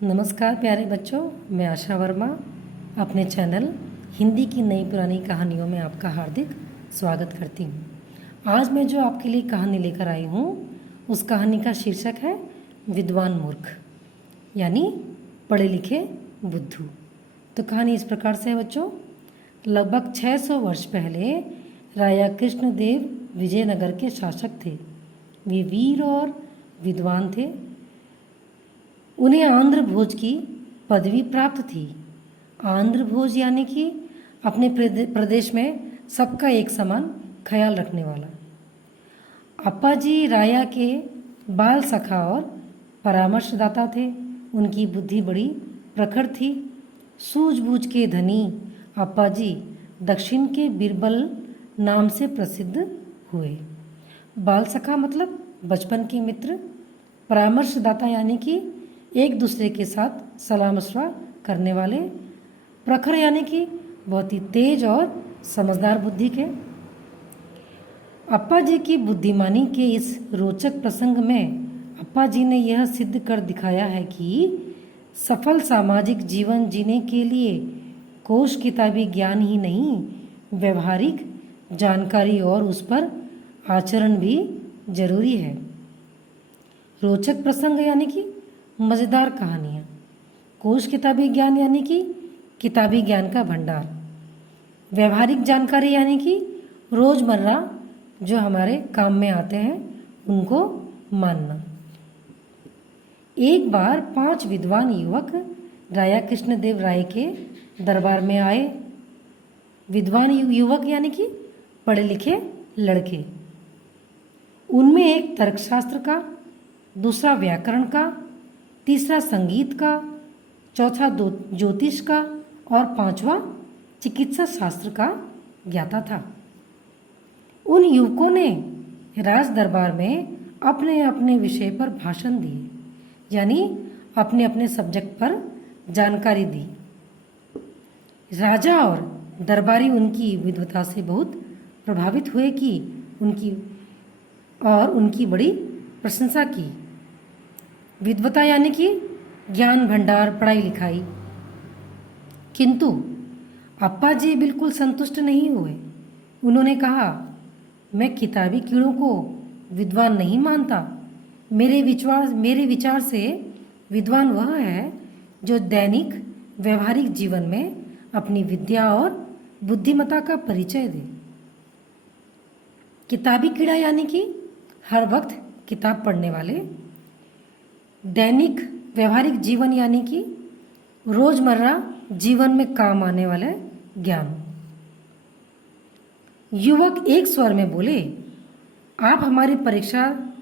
नमस्कार प्यारे बच्चों, मैं आशा वर्मा अपने चैनल हिंदी की नई पुरानी कहानियों में आपका हार्दिक स्वागत करती हूँ। आज मैं जो आपके लिए कहानी लेकर आई हूँ उस कहानी का शीर्षक है विद्वान मूर्ख, यानी पढ़े लिखे बुद्धू। तो कहानी इस प्रकार से है बच्चों। लगभग 600 वर्ष पहले राजा कृष्णदेव विजयनगर के शासक थे। वे वीर और विद्वान थे। उन्हें आंध्र भोज की पदवी प्राप्त थी। आंध्र भोज यानी कि अपने प्रदेश में सबका एक समान ख्याल रखने वाला। अप्पाजी राया के बाल सखा और परामर्शदाता थे। उनकी बुद्धि बड़ी प्रखर थी। सूझबूझ के धनी अप्पाजी दक्षिण के बीरबल नाम से प्रसिद्ध हुए। बाल सखा मतलब बचपन के मित्र। परामर्शदाता यानी कि एक दूसरे के साथ सलाह मशवरा करने वाले। प्रखर यानी कि बहुत ही तेज और समझदार बुद्धि के। अप्पा जी की बुद्धिमानी के इस रोचक प्रसंग में अप्पा जी ने यह सिद्ध कर दिखाया है कि सफल सामाजिक जीवन जीने के लिए कोश किताबी ज्ञान ही नहीं, व्यवहारिक जानकारी और उस पर आचरण भी जरूरी है। रोचक प्रसंग यानी कि मज़ेदार कहानियाँ। कोश किताबी ज्ञान यानी कि किताबी ज्ञान का भंडार। व्यवहारिक जानकारी यानी कि रोज़मर्रा जो हमारे काम में आते हैं उनको मानना। एक बार 5 विद्वान युवक राजा कृष्णदेव राय के दरबार में आए। विद्वान युवक यानी कि पढ़े लिखे लड़के। उनमें एक तर्कशास्त्र का, दूसरा व्याकरण का, तीसरा संगीत का, चौथा ज्योतिष का और पांचवा चिकित्सा शास्त्र का ज्ञाता था। उन युवकों ने राज दरबार में अपने अपने विषय पर भाषण दिए, यानी अपने अपने सब्जेक्ट पर जानकारी दी। राजा और दरबारी उनकी विद्वता से बहुत प्रभावित हुए कि उनकी बड़ी प्रशंसा की। विद्वता यानी कि ज्ञान भंडार, पढ़ाई लिखाई। किंतु अप्पा जी बिल्कुल संतुष्ट नहीं हुए। उन्होंने कहा, मैं किताबी कीड़ों को विद्वान नहीं मानता। मेरे विचार से विद्वान वह है जो दैनिक व्यवहारिक जीवन में अपनी विद्या और बुद्धिमत्ता का परिचय दे। किताबी कीड़ा यानी कि हर वक्त किताब पढ़ने वाले। दैनिक व्यवहारिक जीवन यानी कि रोजमर्रा जीवन में काम आने वाले ज्ञान। युवक एक स्वर में बोले, आप हमारी परीक्षा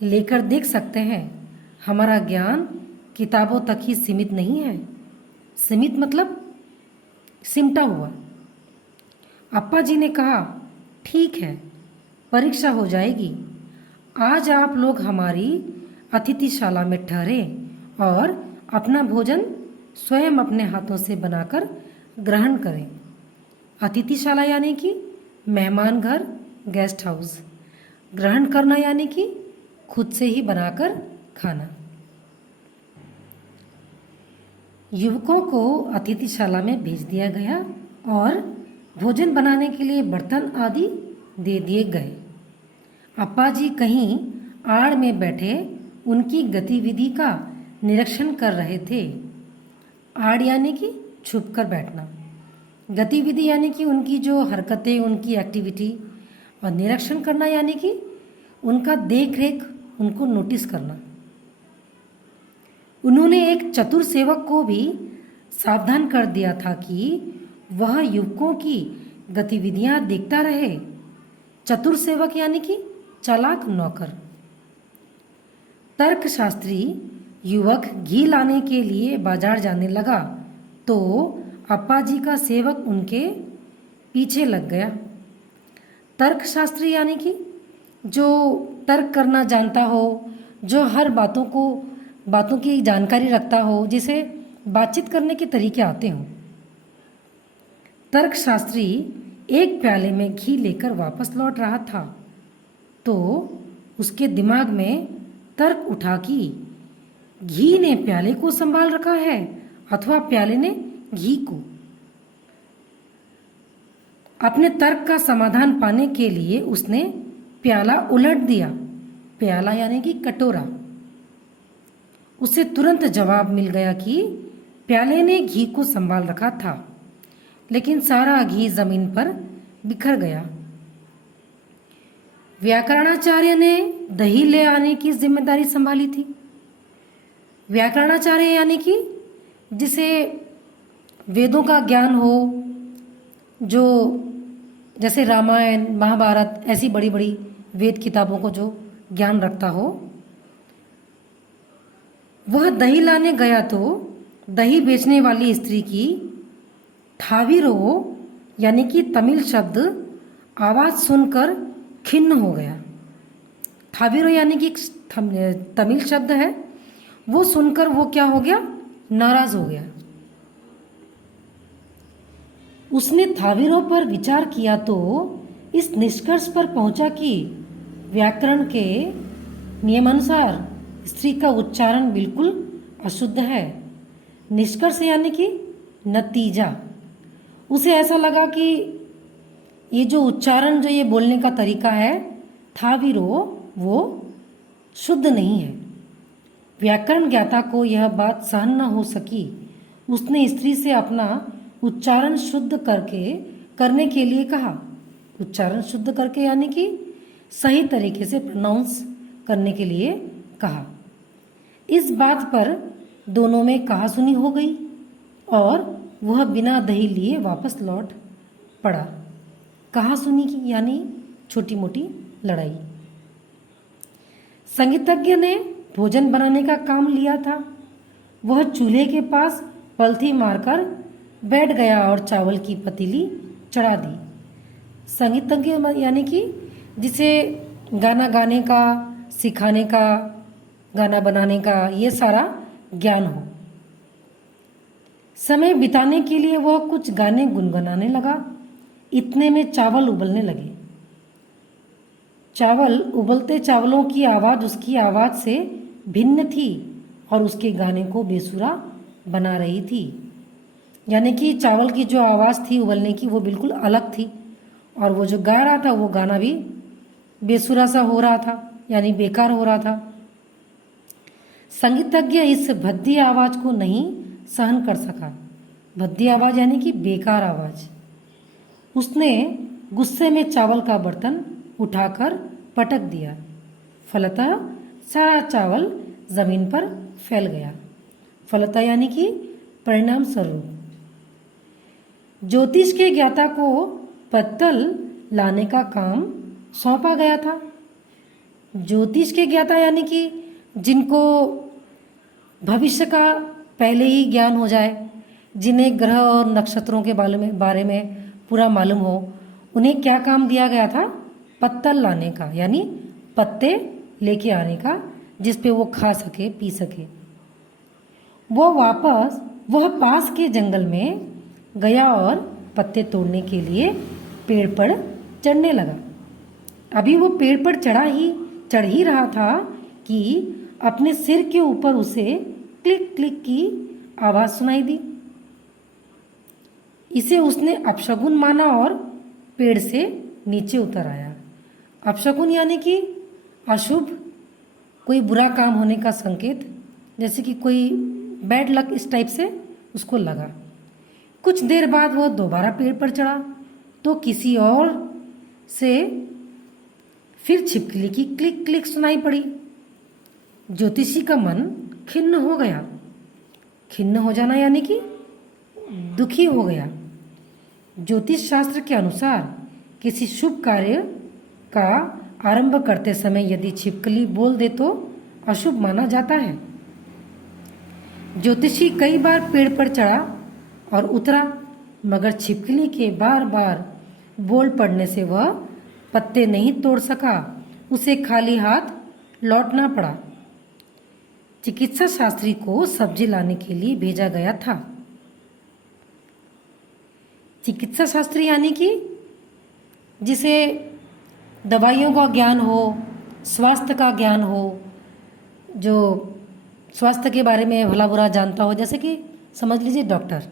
लेकर देख सकते हैं। हमारा ज्ञान किताबों तक ही सीमित नहीं है। सीमित मतलब सिमटा हुआ। अप्पा जी ने कहा, ठीक है, परीक्षा हो जाएगी। आज आप लोग हमारी अतिथिशाला में ठहरे और अपना भोजन स्वयं अपने हाथों से बनाकर ग्रहण करें। अतिथिशाला यानी कि मेहमान घर, गेस्ट हाउस। ग्रहण करना यानी कि खुद से ही बनाकर खाना। युवकों को अतिथिशाला में भेज दिया गया और भोजन बनाने के लिए बर्तन आदि दे दिए गए। अप्पा जी कहीं आड़ में बैठे उनकी गतिविधि का निरीक्षण कर रहे थे। आड़ यानी कि छुप कर बैठना। गतिविधि यानी कि उनकी जो हरकतें, उनकी एक्टिविटी। और निरीक्षण करना यानी कि उनका देख रेख, उनको नोटिस करना। उन्होंने एक चतुर सेवक को भी सावधान कर दिया था कि वह युवकों की गतिविधियां देखता रहे। चतुर सेवक यानी कि चालाक नौकर। तर्कशास्त्री युवक घी लाने के लिए बाजार जाने लगा तो अप्पा जी का सेवक उनके पीछे लग गया। तर्कशास्त्री यानी कि जो तर्क करना जानता हो, जो हर बातों की जानकारी रखता हो, जिसे बातचीत करने के तरीके आते हों। तर्कशास्त्री एक प्याले में घी लेकर वापस लौट रहा था तो उसके दिमाग में तर्क उठा कि घी ने प्याले को संभाल रखा है अथवा प्याले ने घी को। अपने तर्क का समाधान पाने के लिए उसने प्याला उलट दिया। प्याला यानी कि कटोरा। उसे तुरंत जवाब मिल गया कि प्याले ने घी को संभाल रखा था, लेकिन सारा घी जमीन पर बिखर गया। व्याकरणाचार्य ने दही ले आने की जिम्मेदारी संभाली थी। व्याकरणाचार्य यानी कि जिसे वेदों का ज्ञान हो, जो जैसे रामायण महाभारत ऐसी बड़ी बड़ी वेद किताबों को जो ज्ञान रखता हो, वह दही लाने गया तो दही बेचने वाली स्त्री की थाविरो यानी कि तमिल शब्द आवाज़ सुनकर खिन्न हो गया। थाविरो यानी कि तमिल शब्द है, वो सुनकर वो क्या हो गया, नाराज हो गया। उसने थाविरो पर विचार किया तो इस निष्कर्ष पर पहुंचा कि व्याकरण के नियमानुसार स्त्री का उच्चारण बिल्कुल अशुद्ध है। निष्कर्ष यानी कि नतीजा। उसे ऐसा लगा कि ये जो उच्चारण, जो ये बोलने का तरीका है थाविरो, वो शुद्ध नहीं है। व्याकरण ज्ञाता को यह बात सहन न हो सकी। उसने स्त्री से अपना उच्चारण शुद्ध करने के लिए कहा। उच्चारण शुद्ध करके यानी कि सही तरीके से प्रोनाउंस करने के लिए कहा। इस बात पर दोनों में कहासुनी हो गई और वह बिना दही लिए वापस लौट पड़ा। कहासुनी की यानी छोटी मोटी लड़ाई। संगीतज्ञ ने भोजन बनाने का काम लिया था। वह चूल्हे के पास पलथी मारकर बैठ गया और चावल की पतीली चढ़ा दी। संगीतज्ञ यानी कि जिसे गाना गाने का, सिखाने का, गाना बनाने का ये सारा ज्ञान हो। समय बिताने के लिए वह कुछ गाने गुनगुनाने लगा। इतने में चावल उबलने लगे। चावल उबलते चावलों की आवाज़ उसकी आवाज़ से भिन्न थी और उसके गाने को बेसुरा बना रही थी। यानी कि चावल की जो आवाज़ थी उबलने की वो बिल्कुल अलग थी और वो जो गा रहा था वो गाना भी बेसुरा सा हो रहा था, यानी बेकार हो रहा था। संगीतज्ञ इस भद्दी आवाज़ को नहीं सहन कर सका। भद्दी आवाज़ यानी कि बेकार आवाज़। उसने गुस्से में चावल का बर्तन उठाकर पटक दिया। फलतः सारा चावल जमीन पर फैल गया। फलतः यानी कि परिणाम स्वरूप। ज्योतिष के ज्ञाता को पत्तल लाने का काम सौंपा गया था। ज्योतिष के ज्ञाता यानी कि जिनको भविष्य का पहले ही ज्ञान हो जाए, जिन्हें ग्रह और नक्षत्रों के बारे में पूरा मालूम हो, उन्हें क्या काम दिया गया था, पत्तल लाने का, यानी पत्ते लेके आने का जिस पे वो खा सके, पी सके। वह पास के जंगल में गया और पत्ते तोड़ने के लिए पेड़ पर चढ़ने लगा। अभी वो पेड़ पर चढ़ ही रहा था कि अपने सिर के ऊपर उसे क्लिक क्लिक की आवाज़ सुनाई दी। इसे उसने अपशगुन माना और पेड़ से नीचे उतर आया। अपशगुन यानी कि अशुभ, कोई बुरा काम होने का संकेत, जैसे कि कोई बैड लक, इस टाइप से उसको लगा। कुछ देर बाद वह दोबारा पेड़ पर चढ़ा तो किसी और से फिर छिपकली की क्लिक क्लिक सुनाई पड़ी। ज्योतिषी का मन खिन्न हो गया। खिन्न हो जाना यानी कि दुखी हो गया। ज्योतिष शास्त्र के अनुसार किसी शुभ कार्य का आरंभ करते समय यदि छिपकली बोल दे तो अशुभ माना जाता है। ज्योतिषी कई बार पेड़ पर चढ़ा और उतरा, मगर छिपकली के बार बार बोल पड़ने से वह पत्ते नहीं तोड़ सका। उसे खाली हाथ लौटना पड़ा। चिकित्सा शास्त्री को सब्जी लाने के लिए भेजा गया था। चिकित्सा शास्त्री यानी कि जिसे दवाइयों का ज्ञान हो, स्वास्थ्य का ज्ञान हो, जो स्वास्थ्य के बारे में भला बुरा जानता हो, जैसे कि समझ लीजिए डॉक्टर।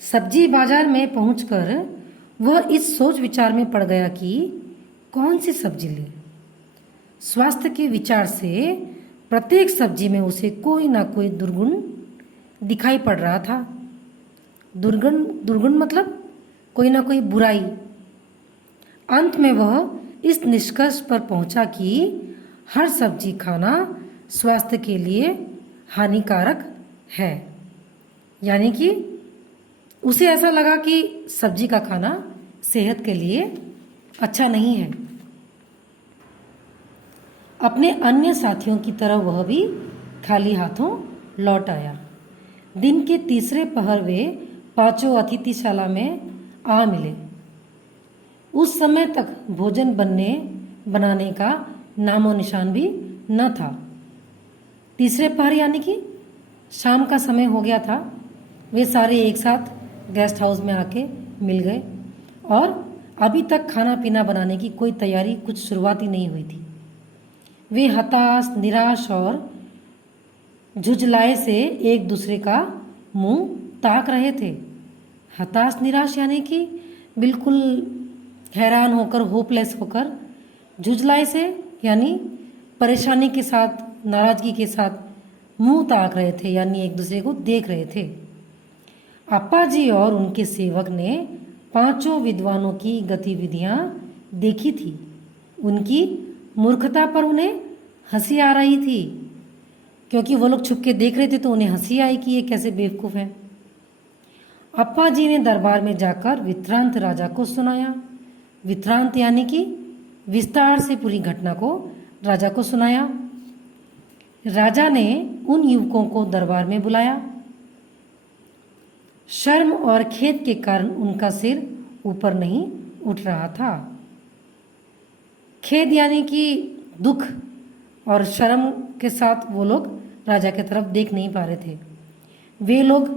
सब्जी बाजार में पहुंचकर वह इस सोच विचार में पड़ गया कि कौन सी सब्जी ले। स्वास्थ्य के विचार से प्रत्येक सब्जी में उसे कोई ना कोई दुर्गुण दिखाई पड़ रहा था। दुर्गुण दुर्गुण मतलब कोई ना कोई बुराई। अंत में वह इस निष्कर्ष पर पहुंचा कि हर सब्जी खाना स्वास्थ्य के लिए हानिकारक है। यानी कि उसे ऐसा लगा कि सब्जी का खाना सेहत के लिए अच्छा नहीं है। अपने अन्य साथियों की तरह वह भी खाली हाथों लौट आया। दिन के तीसरे पहर वे पांचों अतिथिशाला में आ मिले। उस समय तक भोजन बनाने का नामो निशान भी न था। तीसरे पहर यानी कि शाम का समय हो गया था। वे सारे एक साथ गेस्ट हाउस में आके मिल गए और अभी तक खाना पीना बनाने की कोई तैयारी, कुछ शुरुआत ही नहीं हुई थी। वे हताश, निराश और झुंझलाए से एक दूसरे का मुंह ताक रहे थे। हताश निराश यानी कि बिल्कुल हैरान होकर, होपलेस होकर। झुंझलाए से यानी परेशानी के साथ, नाराजगी के साथ मुंह ताक रहे थे, यानी एक दूसरे को देख रहे थे। अप्पा जी और उनके सेवक ने पांचों विद्वानों की गतिविधियां देखी थी। उनकी मूर्खता पर उन्हें हंसी आ रही थी, क्योंकि वो लोग छुप के देख रहे थे तो उन्हें हंसी आई कि ये कैसे बेवकूफ़ हैं। अप्पा जी ने दरबार में जाकर वित्रांत राजा को सुनाया। वित्रांत यानी कि विस्तार से पूरी घटना को राजा को सुनाया। राजा ने उन युवकों को दरबार में बुलाया। शर्म और खेद के कारण उनका सिर ऊपर नहीं उठ रहा था। खेद यानी कि दुख, और शर्म के साथ वो लोग राजा की तरफ देख नहीं पा रहे थे। वे लोग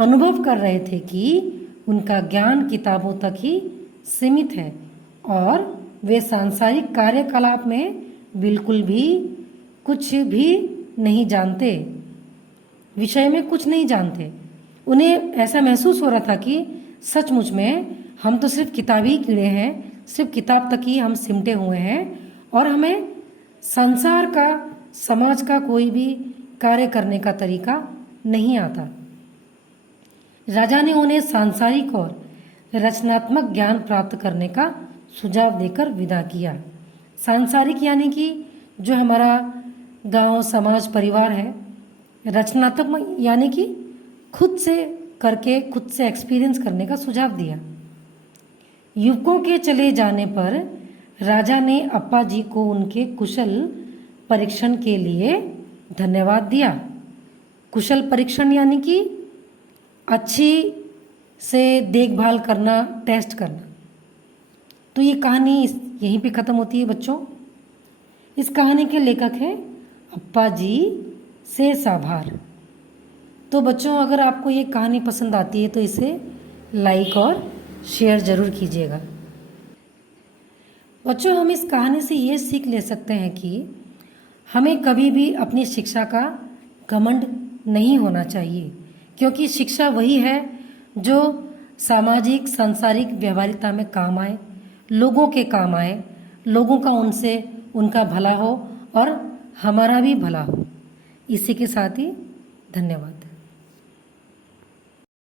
अनुभव कर रहे थे कि उनका ज्ञान किताबों तक ही सीमित है और वे सांसारिक कार्यकलाप में बिल्कुल भी कुछ भी नहीं जानते, विषय में कुछ नहीं जानते। उन्हें ऐसा महसूस हो रहा था कि सचमुच में हम तो सिर्फ किताबी कीड़े हैं, सिर्फ किताब तक ही हम सिमटे हुए हैं और हमें संसार का, समाज का कोई भी कार्य करने का तरीका नहीं आता। राजा ने उन्हें सांसारिक और रचनात्मक ज्ञान प्राप्त करने का सुझाव देकर विदा किया। सांसारिक यानी कि जो हमारा गांव, समाज, परिवार है। रचनात्मक यानी कि खुद से करके, खुद से एक्सपीरियंस करने का सुझाव दिया। युवकों के चले जाने पर राजा ने अप्पा जी को उनके कुशल परीक्षण के लिए धन्यवाद दिया। कुशल परीक्षण यानी कि अच्छी से देखभाल करना, टेस्ट करना। तो ये कहानी यहीं पे ख़त्म होती है बच्चों। इस कहानी के लेखक हैं अप्पा जी शेष आभार। तो बच्चों, अगर आपको ये कहानी पसंद आती है तो इसे लाइक और शेयर ज़रूर कीजिएगा। बच्चों, हम इस कहानी से ये सीख ले सकते हैं कि हमें कभी भी अपनी शिक्षा का घमंड नहीं होना चाहिए, क्योंकि शिक्षा वही है जो सामाजिक, सांसारिक व्यवहारिकता में काम आए, लोगों के काम आए, लोगों का उनसे उनका भला हो और हमारा भी भला हो। इसी के साथ ही धन्यवाद।